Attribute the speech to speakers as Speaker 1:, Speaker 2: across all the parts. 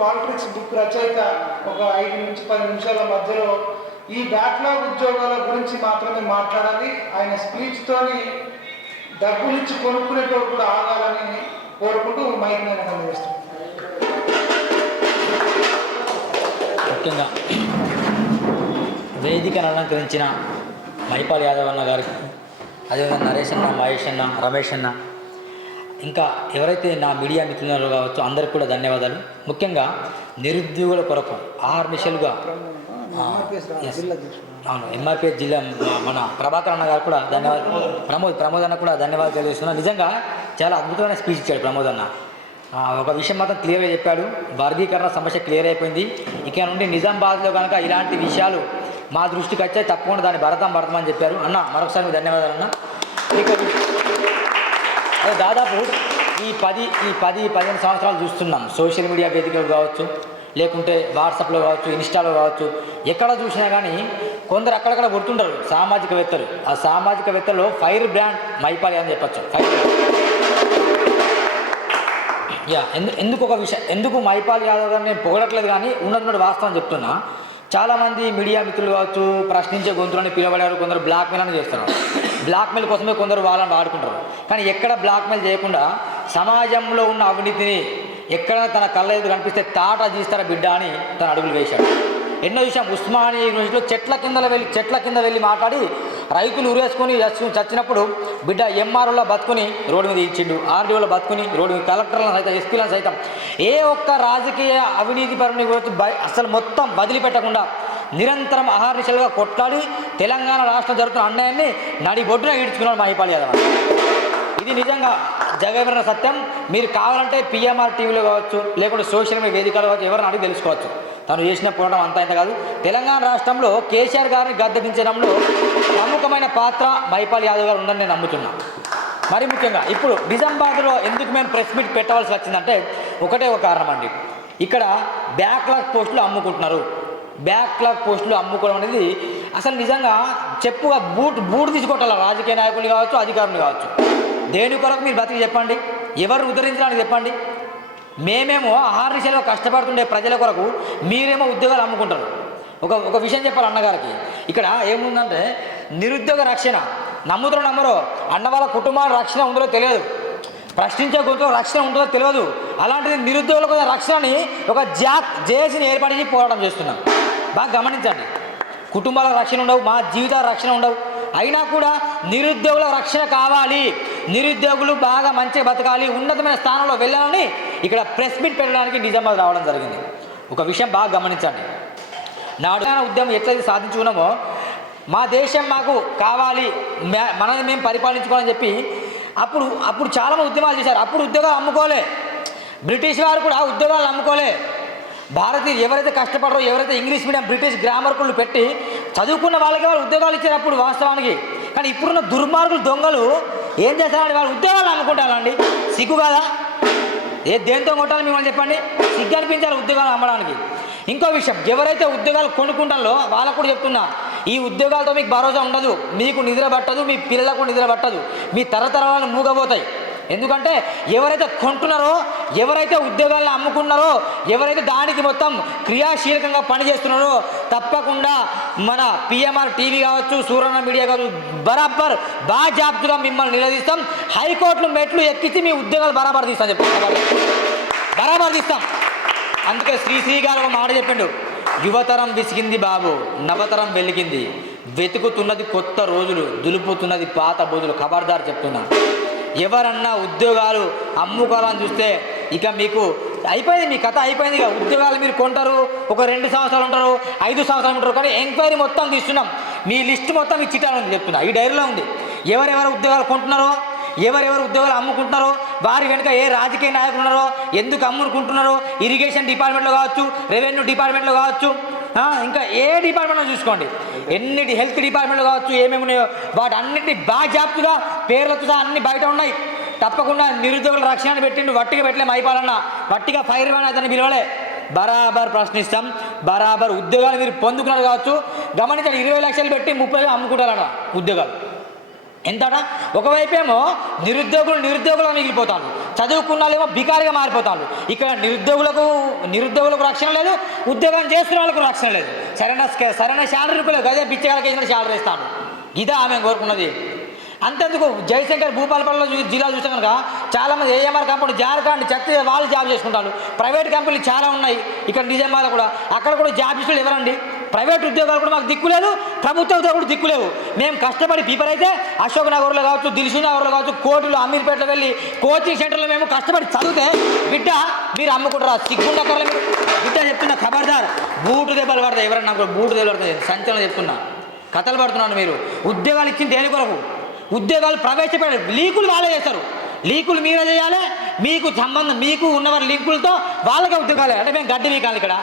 Speaker 1: Politics book రచయిత ఒక ఐదు నుంచి పది నిమిషాల మధ్యలో ఈ బ్యాక్లాగ్ ఉద్యోగాల గురించి మాత్రమే మాట్లాడాలి. ఆయన స్పీచ్ తోని డబ్బులు ఇచ్చి కొనుక్కునేటోడు కూడా ఆగాలని కోరుకుంటూ మైక్ నేను అందజేస్తాను
Speaker 2: ముఖ్యంగా వేదికను అలంకరించిన మైపాల్ యాదవ్ అన్న గారికి అదేవిధంగా నరేష్ అన్న మహేష్ అన్న రమేష్ అన్న ఇంకా ఎవరైతే నా మీడియా మిత్రులు కావచ్చు అందరికి కూడా ధన్యవాదాలు. ముఖ్యంగా నిరుద్యోగుల కొరకు ఆర్మిషలుగా అవును ఎంఆర్పిఎస్ జిల్లా మన ప్రభాకర్ అన్న గారు కూడా ధన్యవాదాలు ప్రమోద్ ప్రమోద్ అన్న కూడా ధన్యవాదాలు తెలియజేస్తున్నాను నిజంగా చాలా అద్భుతమైన స్పీచ్ ఇచ్చాడు ప్రమోద్ అన్న. ఒక విషయం మాత్రం క్లియర్గా చెప్పాడు. వర్గీకరణ సమస్య క్లియర్ అయిపోయింది. ఇక నుండి నిజామాబాద్లో కనుక ఇలాంటి విషయాలు మా దృష్టికి వచ్చే తప్పకుండా దాన్ని భరతం భరతం అని చెప్పారు. అన్న మరొకసారి మీకు ధన్యవాదాలు అన్న. ఇక దాదాపు ఈ పది ఈ పది పదిహేను సంవత్సరాలు చూస్తున్నాం. సోషల్ మీడియా వేదికలు కావచ్చు లేకుంటే వాట్సాప్లో కావచ్చు ఇన్స్టాలో కావచ్చు. ఎక్కడ చూసినా కానీ కొందరు అక్కడక్కడ గుర్తుంటారు సామాజికవేత్తలు. ఆ సామాజికవేత్తలో ఫైర్ బ్రాండ్ మైపాలి అని చెప్పచ్చు. ఫైర్ యా ఎందు ఎందుకు ఒక విషయం ఎందుకు మైపాల్ యాదవ్ గారిని నేను పొగడట్లేదు కానీ ఉన్నటువంటి వాస్తవం చెప్తున్నా. చాలామంది మీడియా మిత్రులు కావచ్చు ప్రశ్నించే గొంతులని పిలవడారు కొందరు బ్లాక్మెయిల్ అని చేస్తున్నారు బ్లాక్మెయిల్ కోసమే కొందరు వాళ్ళని వాడుకుంటారు. కానీ ఎక్కడ బ్లాక్మెయిల్ చేయకుండా సమాజంలో ఉన్న అవినీతిని ఎక్కడ తన కళ్ళ ఎదురు కనిపిస్తే తాట తీస్తారా బిడ్డ అని తన అడుగులు వేశాడు. ఎన్నో విషయం ఉస్మానియా యూనివర్సిటీలో చెట్ల కింద వెళ్ళి చెట్ల కింద వెళ్ళి మాట్లాడి రైతులు ఉరేసుకొని చచ్చి- చచ్చినప్పుడు బిడ్డ ఎంఆర్ఓలో బతుకుని రోడ్డు మీద ఇచ్చిండు ఆర్డీఓలో బతుకుని రోడ్డు మీద కలెక్టర్లను సైతం ఎస్పీలను సైతం ఏ ఒక్క రాజకీయ అవినీతి పరుని గురించి అసలు మొత్తం వదిలిపెట్టకుండా నిరంతరం అహర్నిశలుగా కొట్లాడి తెలంగాణ రాష్ట్రం జరుగుతున్న అన్యాయాన్ని నడిబొడ్డున ఈడ్చుకున్నాడు మహిపాల్ యాదవ్ ఇది నిజంగా జగమరణ సత్యం. మీరు కావాలంటే పిఎంఆర్ టీవీలో కావచ్చు లేకుంటే సోషల్ మీడియా వేదికలు కావచ్చు ఎవరిని అడిగి తెలుసుకోవచ్చు. తను చేసిన పోవడం అంత ఇంత కాదు. తెలంగాణ రాష్ట్రంలో కేసీఆర్ గారిని గద్దెదించడంలో ప్రముఖమైన పాత్ర మైపాల్ యాదవ్ గారు ఉందని నేను నమ్ముతున్నాను మరి ముఖ్యంగా ఇప్పుడు నిజామాబాద్లో ఎందుకు మేము ప్రెస్ మీట్ పెట్టవలసి వచ్చిందంటే ఒకటే ఒక కారణం అండి. ఇక్కడ బ్యాక్లాగ్ పోస్టులు అమ్ముకుంటున్నారు. బ్యాక్లాగ్ పోస్టులు అమ్ముకోవడం అనేది అసలు నిజంగా చెప్పుగా బూట్ బూట్ తీసుకొట్టాలి రాజకీయ నాయకులు కావచ్చు అధికారులు కావచ్చు. దేని కొరకు మీరు బతికి చెప్పండి? ఎవరు ఉద్ధరించడానికి చెప్పండి? మేమేమో ఆహారశైలిగా కష్టపడుతుండే ప్రజల కొరకు మీరేమో ఉద్యోగాలు అమ్ముకుంటారు. ఒక ఒక విషయం చెప్పాలి అన్నగారికి. ఇక్కడ ఏముందంటే నిరుద్యోగ రక్షణ. నమ్ముతున్న నమ్మరో. అన్న వాళ్ళ కుటుంబాల రక్షణ ఉందో తెలియదు. ప్రశ్నించే గొంతులో రక్షణ ఉంటుందో తెలియదు. అలాంటిది నిరుద్యోగుల కోసం రక్షణని ఒక జాత్ జేఏసీని ఏర్పాటు చేసి పోరాటం చేస్తున్నాం. బాగా గమనించండి. కుటుంబాల రక్షణ ఉండవు మా జీవితాల రక్షణ ఉండవు. అయినా కూడా నిరుద్యోగుల రక్షణ కావాలి. నిరుద్యోగులు బాగా మంచిగా బతకాలి ఉన్నతమైన స్థానంలో వెళ్ళాలని ఇక్కడ ప్రెస్ మీట్ పెట్టడానికి నిజామాబాద్ రావడం జరిగింది. ఒక విషయం బాగా గమనించండి. నాడు ఉద్యమం ఎట్లయితే సాధించుకున్నామో మా దేశం మాకు కావాలి మే- మనల్ని మేము పరిపాలించుకోవాలని చెప్పి అప్పుడు అప్పుడు చాలామంది ఉద్యమాలు చేశారు. అప్పుడు ఉద్యోగాలు అమ్ముకోలే. బ్రిటిష్ వారు కూడా ఉద్యోగాలు అమ్ముకోలే. భారతీయులు ఎవరైతే కష్టపడరో ఎవరైతే ఇంగ్లీష్ మీడియం బ్రిటిష్ గ్రామర్కులు పెట్టి చదువుకున్న వాళ్ళకి వాళ్ళు ఉద్యోగాలు ఇచ్చేటప్పుడు వాస్తవానికి. కానీ ఇప్పుడున్న దుర్మార్గులు దొంగలు ఏం చేస్తారంటే వాళ్ళు ఉద్యోగాలు అమ్ముకుంటారండి. సిగ్గు కదా? ఏ దేంతో కొట్టాలి మిమ్మల్ని చెప్పండి? సిగ్గు అనిపించాలి ఉద్యోగాలు అమ్మడానికి. ఇంకో విషయం ఎవరైతే ఉద్యోగాలు కొనుక్కుంటారో వాళ్ళకు కూడా చెప్తున్నా ఈ ఉద్యోగాలతో మీకు భరోసా ఉండదు. మీకు నిద్ర పట్టదు మీ పిల్లలకు నిద్ర పట్టదు. మీ తరతరాలను మూగబోతాయి. ఎందుకంటే ఎవరైతే కొంటున్నారో ఎవరైతే ఉద్యోగాలను అమ్ముకున్నారో ఎవరైతే దానికి మొత్తం క్రియాశీలకంగా పనిచేస్తున్నారో తప్పకుండా మన పిఎంఆర్ టీవీ కావచ్చు సూరణ మీడియా కావచ్చు బరాబర్ బాజాబ్తుగా మిమ్మల్ని నిలదీస్తాం. హైకోర్టులు మెట్లు ఎక్కించి మీ ఉద్యోగాలు బరాబర్ తీస్తాం చెప్తాం బరాబర్ తీస్తాం. అందుకే శ్రీశ్రీ గారు ఒక మాట చెప్పిండు. యువతరం విసిగింది బాబు నవతరం వెలిగింది. వెతుకుతున్నది కొత్త రోజులు దులుపుతున్నది పాత బోధులు ఖబర్దార్ చెప్తున్నా. ఎవరన్నా ఉద్యోగాలు అమ్ముకోవాలని చూస్తే ఇక మీకు అయిపోయింది మీ కథ అయిపోయింది ఇక. ఉద్యోగాలు మీరు కొంటారు ఒక రెండు సంవత్సరాలు ఉంటారు ఐదు సంవత్సరాలు ఉంటారు. కానీ ఎంక్వైరీ మొత్తం తీస్తున్నాం. మీ లిస్ట్ మొత్తం ఈ చిటాలో ఉంది చెప్తున్నా. ఈ డైరీలో ఉంది. ఎవరెవరు ఉద్యోగాలు కొంటున్నారో ఎవరెవరు ఉద్యోగాలు అమ్ముకుంటున్నారో వారి వెనుక ఏ రాజకీయ నాయకులు ఉన్నారో ఎందుకు అమ్ముకుంటున్నారో ఇరిగేషన్ డిపార్ట్మెంట్లో కావచ్చు రెవెన్యూ డిపార్ట్మెంట్లో కావచ్చు ఇంకా ఏ డిపార్ట్మెంట్లో చూసుకోండి. ఎన్నిటి హెల్త్ డిపార్ట్మెంట్లో కావచ్చు ఏమేమి ఉన్నాయో వాటి అన్నింటి బాజాప్తుగా పేర్లతో అన్ని బయట ఉన్నాయి. తప్పకుండా నిరుద్యోగుల రక్షణ పెట్టిండు వట్టిగా పెట్టలేము అయిపోవాలన్న వట్టిగా ఫైర్ మ్యాన్ అతని పిలవలే. బరాబర్ ప్రశ్నిస్తాం. బరాబర్ ఉద్యోగాలు మీరు పొందుకున్నారు కావచ్చు. గమనించాలి ఇరవై లక్షలు పెట్టి ముప్పై అమ్ముకుంటారన్న ఉద్యోగాలు. ఎంతట? ఒకవైపేమో నిరుద్యోగులు నిరుద్యోగులు మిగిలిపోతాను చదువుకున్న వాళ్ళేమో బికారిగా మారిపోతారు ఇక్కడ నిరుద్యోగులకు నిరుద్యోగులకు రక్షణ లేదు ఉద్యోగం చేస్తున్న వాళ్ళకు రక్షణ లేదు. సరైన సరైన శాలరీ రూపాయలు గదే బిచ్చగాలకి వేసిన శాలరీ ఇస్తాను. ఇదే ఆమె కోరుకున్నది. అంతెందుకు జయశంకర్ భూపాలపల్లిలో జిల్లా చూసాం కనుక చాలా మంది ఏఎంఆర్ కంపెనీ జార్ఖండ్ ఛత్తీస్ వాళ్ళు జాబ్ చేసుకుంటారు. ప్రైవేట్ కంపెనీలు చాలా ఉన్నాయి. ఇక్కడ నిజామాబాద్ కూడా. అక్కడ కూడా జాబ్ ఇష్యూలు ఎవరండి? ప్రైవేట్ ఉద్యోగాలు కూడా మాకు దిక్కు లేదు ప్రభుత్వ ఉద్యోగాలు దిక్కు లేవు. మేము కష్టపడి పీపర్ అయితే అశోక్ నగర్లో కావచ్చు దిల్సు నగర్లో కావచ్చు కోటిలో అమీర్పేటలో వెళ్ళి కోచింగ్ సెంటర్లో మేము కష్టపడి చదివితే బిడ్డ మీరు అమ్ముకుంటారా? సిగ్గుండక్కర్లే మీరు. బిడ్డ చెప్తున్నా ఖబర్దార్ బూటు దెబ్బలు పడతాయి. ఎవరన్నా కూడా బూటు దెబ్బలు పడతాయి. సంచలనం చెప్తున్నా. కథలు పడుతున్నాను మీరు. ఉద్యోగాలు ఇచ్చింది దేని కొరకు? ఉద్యోగాలు ప్రవేశపెట్టారు లీకులు వాళ్ళే చేస్తారు. లీకులు మీరే చేయాలి. మీకు సంబంధం మీకు ఉన్నవారి లీకులతో వాళ్ళకే ఉద్యోగాలు. అంటే మేము గడ్డి వీకాలి ఇక్కడ.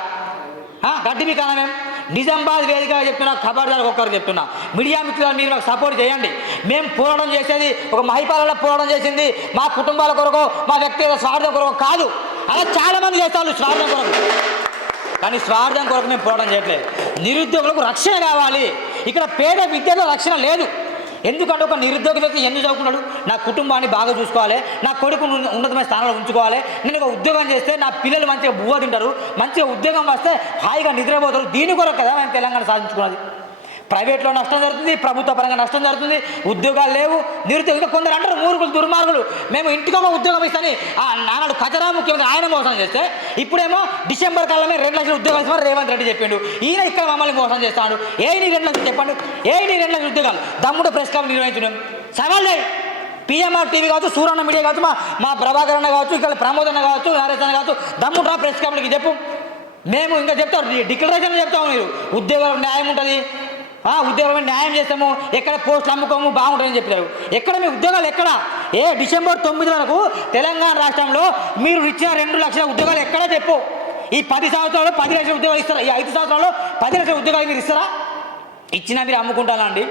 Speaker 2: గడ్డి వీకాలా మేము నిజామాబాద్ వేదికగా చెప్తున్నా ఖబర్దార్ ఒక్కరు చెప్తున్నా. మీడియా మిత్రులు మీరు మాకు సపోర్ట్ చేయండి. మేము పోరాటం చేసేది ఒక మహిపాలలో పోరాటం చేసింది మా కుటుంబాల కొరకు మా వ్యక్తిగత స్వార్థం కొరకు కాదు. అలా చాలా మంది చేస్తారు స్వార్థం కొరకు. కానీ స్వార్థం కొరకు మేము పోరాటం చేయట్లేదు. నిరుద్యోగులకు రక్షణ కావాలి. ఇక్కడ పేద విద్యలో రక్షణ లేదు. ఎందుకంటే ఒక నిరుద్యోగ వ్యక్తి ఎందుకు చదువుకున్నాడు నా కుటుంబాన్ని బాగా చూసుకోవాలి. నా కొడుకు ఉన్నతమైన స్థానంలో ఉంచుకోవాలి. నేను ఒక ఉద్యోగం చేస్తే నా పిల్లలు మంచిగా బువ్వ తింటారు. మంచిగా ఉద్యోగం వస్తే హాయిగా నిద్రపోతారు. దీని కొరకు కదా మేము తెలంగాణ సాధించుకున్నది. ప్రైవేట్లో నష్టం జరుగుతుంది ప్రభుత్వ పరంగా నష్టం జరుగుతుంది. ఉద్యోగాలు లేవు నిరుద్యోగ ఇంకా కొందరు అంటారు మూర్ఖులు దుర్మార్గులు. మేము ఇంటికి ఒక ఉద్యోగం ఇస్తాని ఆ నానాడు కచరా ముఖ్యమంత్రి ఆయన మోసం చేస్తే ఇప్పుడేమో డిసెంబర్ కాలమే రెండు లక్షల ఉద్యోగాలు ఇస్తామని రేవంత్ రెడ్డి చెప్పిండు. ఈయన ఇక్కడ మమ్మల్ని మోసం చేస్తాడు. ఏ నీ రెండు లక్షలు చెప్పండి. ఏ నీ రెండు లక్షల ఉద్యోగాలు. దమ్ముడు ప్రెస్ క్లబ్ నిర్వహించడం. సవాల్ లేదు. పిఎంఆర్ టీవీ కావచ్చు సూరన్న మీడియా కావచ్చు మా మా ప్రభాకర్ అన్న కావచ్చు ఇక్కడ ప్రమోద్ అన్న కావచ్చు నరేష్ అన్న కావచ్చు దమ్ముట్రా ప్రెస్ క్లబ్లకి చెప్పు. మేము ఇంకా చెప్తాం డిక్లరేషన్ చెప్తాము మీరు. ఉద్యోగాలకు న్యాయం ఉంటుంది. ఆ ఉద్యోగం న్యాయం చేస్తాము. ఎక్కడ పోస్టులు అమ్ముకోము బాగుంటుందని చెప్పారు ఎక్కడ మీ ఉద్యోగాలు ఎక్కడ? ఏ డిసెంబర్ తొమ్మిది వరకు తెలంగాణ రాష్ట్రంలో మీరు ఇచ్చిన రెండు లక్షల ఉద్యోగాలు ఎక్కడ చెప్పు. ఈ పది సంవత్సరాలు పది లక్షల ఉద్యోగాలు ఇస్తారా? ఈ ఐదు సంవత్సరాల్లో పది లక్షల ఉద్యోగాలు మీరు ఇస్తారా? ఇచ్చినా మీరు అమ్ముకుంటారా అండి?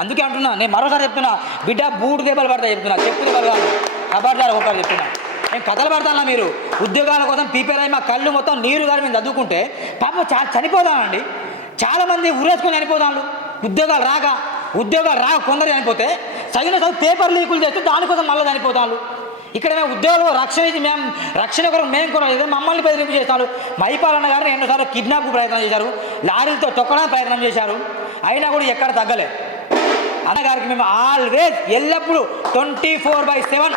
Speaker 2: అందుకే అంటున్నా నేను మరోసారి చెప్తున్నా బిడ్డ బూడు దెబ్బలు పడతా చెప్తున్నా చెప్పు దెబ్బలు కాదు కబార్దారు ఒకటి చెప్తున్నా. నేను కథలు పడతానా మీరు? ఉద్యోగాల కోసం ప్రిపేర్ అయ్యి మా కళ్ళు మొత్తం నీరు గారి మేము చదువుకుంటే పాపం చా చనిపోదామండి. చాలామంది ఉరేసుకొని చనిపోతాను ఉద్యోగాలు రాక ఉద్యోగాలు రాక కొందరు చనిపోతే చదివిన చదువు పేపర్ లీకులు చేస్తే దానికోసం మళ్ళీ చనిపోతాను ఇక్కడ మేము ఉద్యోగంలో రక్షణ మేము రక్షణ కొరకు మేము కూడా ఇదే మమ్మల్ని బెదిరింపు చేస్తారు. మైపాలన్న గారిని ఎన్నోసార్లు కిడ్నాప్ ప్రయత్నం చేశారు. లారీలతో తొక్కడానికి ప్రయత్నం చేశారు. అయినా కూడా ఎక్కడ తగ్గలే. అన్నగారికి మేము ఆల్వేస్ ఎల్లప్పుడూ ట్వంటీ ఫోర్ బై సెవెన్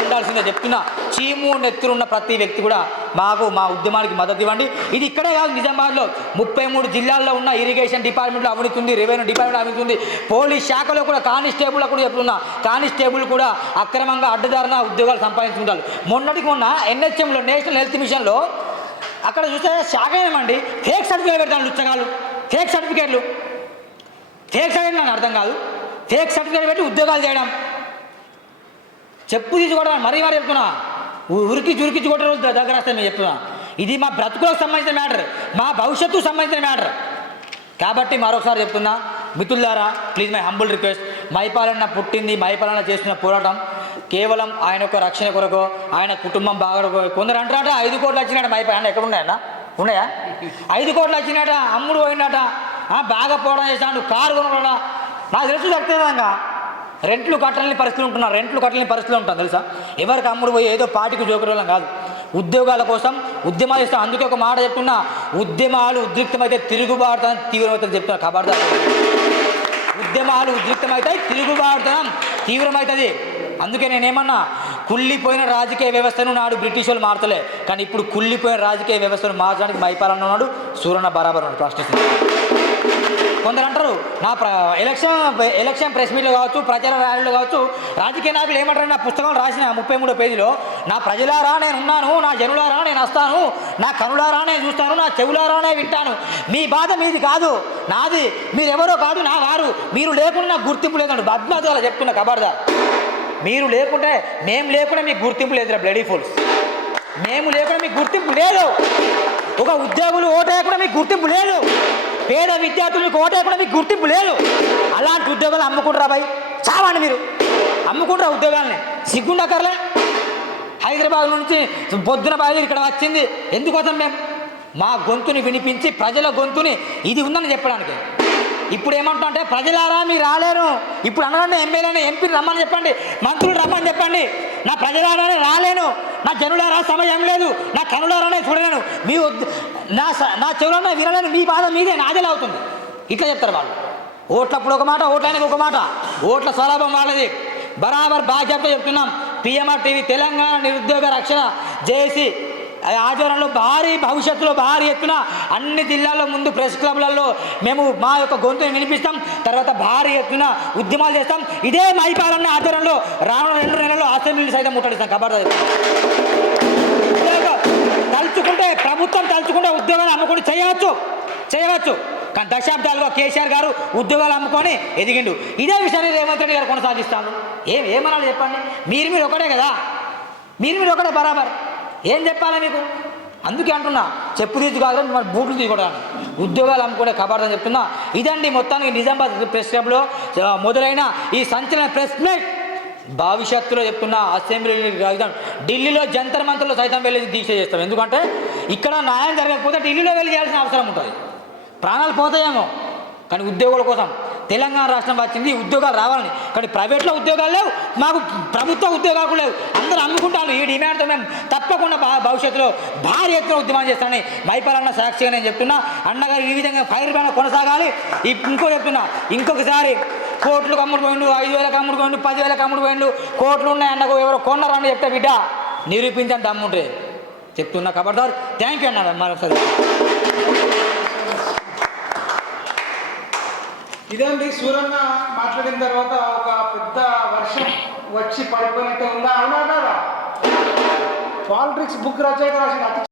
Speaker 2: ఉండాల్సిందే చెప్తున్నా. చీము నెత్తురున్న ప్రతి వ్యక్తి కూడా మాకు మా ఉద్యమానికి మద్దతు ఇవ్వండి. ఇది ఇక్కడే కాదు నిజామాబాద్లో. ముప్పై మూడు జిల్లాల్లో ఉన్న ఇరిగేషన్ డిపార్ట్మెంట్లో అవినీతి రెవెన్యూ డిపార్ట్మెంట్ అవినీతి పోలీస్ శాఖలో కూడా కానిస్టేబుల్ కూడా చెప్తున్నా. కానిస్టేబుల్ కూడా అక్రమంగా అడ్డదారిన ఉద్యోగాలు సంపాదించుకుంటారు. మొన్నటికి మొన్న ఎన్హెచ్ఎంలో నేషనల్ హెల్త్ మిషన్లో అక్కడ చూస్తే శాఖ ఏమండి? ఫేక్ సర్టిఫికేట్ పెడతాను లుచ్చగాలు ఫేక్ సర్టిఫికేట్లు ఫేక్ సర్టిఫికేట్ నాకు అర్థం కాదు. ఫేక్ సర్టిఫికేట్ పెట్టి ఉద్యోగాలు చేయడం. చెప్పు తీసుకోవడం మరీ మరీ చెప్తున్నా. ఉరికి చురికి కొట్టే రోజు దగ్గర వస్తే మేము చెప్తున్నా. ఇది మా బ్రతుకులకు సంబంధించిన మ్యాటర్. మా భవిష్యత్తుకు సంబంధించిన మ్యాటర్. కాబట్టి మరొకసారి చెప్తున్నా. మిత్రులారా ప్లీజ్ మై హంబుల్ రిక్వెస్ట్. మైపాలన్న పుట్టింది మైపాలన్న చేస్తున్న పోరాటం. కేవలం ఆయన యొక్క రక్షణ కొరకు ఆయన కుటుంబం బాగా కొందరు అంటారట ఐదు కోట్లు వచ్చినాడు మైపాలన్న. ఎక్కడ ఉన్నాయన్న? ఉన్నాయా? ఐదు కోట్లు వచ్చినాట అమ్ముడు పోయినాట బాగా పోవడం చేశాడు కారు కొనుక్కున్నా నాకు తెలుసు వ్యక్తిగతంగా రెంట్లు కట్టలేని పరిస్థితులు ఉంటున్నారు రెంట్లు కట్టలేని పరిస్థితులు ఉంటాం తెలుసా? ఎవరికి అమ్ముడు పోయి ఏదో పాటికి జోకడం కాదు. ఉద్యోగాల కోసం ఉద్యమాలు ఇస్తాం అందుకే ఒక మాట చెప్తున్నా ఉద్యమాలు ఉద్రిక్తమైతే తిరుగుబాటుతనం తీవ్రమైతే చెప్తున్నా. ఖబర్దార్ ఉద్యమాలు ఉద్రిక్తమవుతాయి తిరుగుబాటుతనం తీవ్రమవుతుంది అందుకే నేనేమన్నా కుళ్ళిపోయిన రాజకీయ వ్యవస్థను నాడు బ్రిటిష్ వాళ్ళు మార్చలే. కానీ ఇప్పుడు కుళ్ళిపోయిన రాజకీయ వ్యవస్థను మార్చడానికి మైపాలన్న ఉన్నాడు బరాబర్ ఉన్నాడు ప్రశ్నిస్తున్నాడు కొందరు అంటారు నా ప్ర ఎలక్షన్ ఎలక్షన్ ప్రెస్ మీట్లు కావచ్చు ప్రచార ర్యాలీలు కావచ్చు రాజకీయ నాయకులు ఏమంటారు నా పుస్తకం రాసిన ముప్పై మూడో పేజీలో నా ప్రజలారా నేను ఉన్నాను నా జనులారా నేను వస్తాను నా కనులారా నేను చూస్తాను నా చెవులారానే వింటాను. మీ బాధ మీది కాదు నాది. మీరెవరో కాదు నా వారు. మీరు లేకుండా నాకు గుర్తింపు లేదండి. బద్మాతుగా చెప్తున్నా కబర్దార్. మీరు లేకుంటే మేము లేకుండా మీకు గుర్తింపు లేదురా బ్లడీ ఫుల్స్. మేము లేకుండా మీకు గుర్తింపు లేదు. ఒక ఉద్యోగులు ఓటేయకుండా మీకు గుర్తింపు లేదు. పేద విద్యార్థులకు ఓటేయకుండా మీకు గుర్తింపు లేదు. అలాంటి ఉద్యోగాలు అమ్ముకుంటారా బాయ్? చావండి మీరు. అమ్ముకుంటారా ఉద్యోగాలని? సిగ్గుండకర్లే హైదరాబాద్ నుంచి పొద్దున బాగా ఇక్కడ వచ్చింది. ఎందుకోసం మేము? మా గొంతుని వినిపించి ప్రజల గొంతుని ఇది ఉందని చెప్పడానికి. ఇప్పుడు ఏమంటా అంటే ప్రజలారా మీరు రాలేరు. ఇప్పుడు అనగానే ఎమ్మెల్యేని ఎంపీ రమ్మని చెప్పండి. మంత్రులు రమ్మని చెప్పండి. నా ప్రజలారానే రాలేను. నా జనులారా సమయం లేదు. నా కనులారానే చూడలేను. మీ నా నా చెవులన్నా వినలేను. మీ బాధ మీదే నాదేలా అవుతుంది ఇట్లా చెప్తారు వాళ్ళు. ఓట్లప్పుడు ఒక మాట ఓట్లైన ఒక మాట. ఓట్ల స్వలాభం వాళ్ళది. బరాబర్ బాధ్యత చెప్తున్నాం. పిఎంఆర్ టీవీ తెలంగాణ నిరుద్యోగ రక్షణ జేసీ ఆధ్వర్యంలో భారీ భవిష్యత్తులో భారీ ఎత్తున అన్ని జిల్లాల్లో ముందు ప్రెస్ క్లబ్లలో మేము మా యొక్క గొంతుని వినిపిస్తాం. తర్వాత భారీ ఎత్తున ఉద్యమాలు చేస్తాం. ఇదే మైపాలన్న ఆధ్వర్యంలో రానున్న రెండు నెలల్లో అసెంబ్లీలు సైతం ముట్టడిస్తాం. కాబట్టి తలుచుకుంటే ప్రభుత్వం తలుచుకుంటే ఉద్యోగాలు అమ్ముకొని చేయవచ్చు. చేయవచ్చు. కానీ దశాబ్దాలుగా కేసీఆర్ గారు ఉద్యోగాలు అమ్ముకొని ఎదిగిండు. ఇదే విషయాన్ని రేవంత్ రెడ్డి గారు కొనసాగిస్తాను. ఏం ఏమనాలి చెప్పండి? మీరు మీరు ఒకటే కదా? మీరు మీరు ఒకటే బరాబర్. ఏం చెప్పాలి మీకు? అందుకే అంటున్నా చెప్పు తీసి కాదు మరి బూట్లు తీసుకోవడానికి. ఉద్యోగాలు అమ్ముకునే కబాడని చెప్తున్నా. ఇదండి మొత్తానికి నిజామాబాద్ ప్రెస్ క్లబ్లో మొదలైన ఈ సంచలన ప్రెస్ మీట్. భవిష్యత్తులో చెప్తున్న అసెంబ్లీ రాజధాని. ఢిల్లీలో జంతర్ మంత్రులు సైతం వెళ్ళి దీక్ష చేస్తాం. ఎందుకంటే ఇక్కడ న్యాయం జరగకపోతే ఢిల్లీలో వెళ్ళి చేయాల్సిన అవసరం ఉంటుంది. ప్రాణాలు పోతాయేమో కానీ ఉద్యోగుల కోసం. తెలంగాణ రాష్ట్రం వచ్చింది ఉద్యోగాలు రావాలని. కానీ ప్రైవేట్లో ఉద్యోగాలు లేవు మాకు ప్రభుత్వ ఉద్యోగాలు కూడా లేవు. అందరూ అమ్ముకుంటాను ఈ డిమాండ్తో మేము తప్పకుండా భవిష్యత్తులో భారీ ఎత్తున ఉద్యమం చేస్తానని మైపాలన్న సాక్షిగా నేను చెప్తున్నా. అన్నగారు ఈ విధంగా ఫైర్ బ్యాన్ కొనసాగాలి. ఇంకో చెప్తున్నా. ఇంకొకసారి కోట్లు అమ్ముడు పోయిండు ఐదు వేలకు అమ్ముడు పోయిండు పదివేలకు అమ్ముడు పోయిండు. కోట్లు ఉన్నాయి అన్నకు ఎవరో కొన్నారని చెప్తే బిడ్డ నిరూపించని దమ్ముంటే చెప్తున్నా కబర్దార్ థ్యాంక్ యూ అన్న మరొకసారి.
Speaker 1: ఇదండి సూరన్న మాట్లాడిన తర్వాత ఒక పెద్ద వర్షం వచ్చి పడిపోయినట్టే ఉందా? అవునా కాదా? పాలిటిక్స్ బుక్ రచయిత రాసిన అతి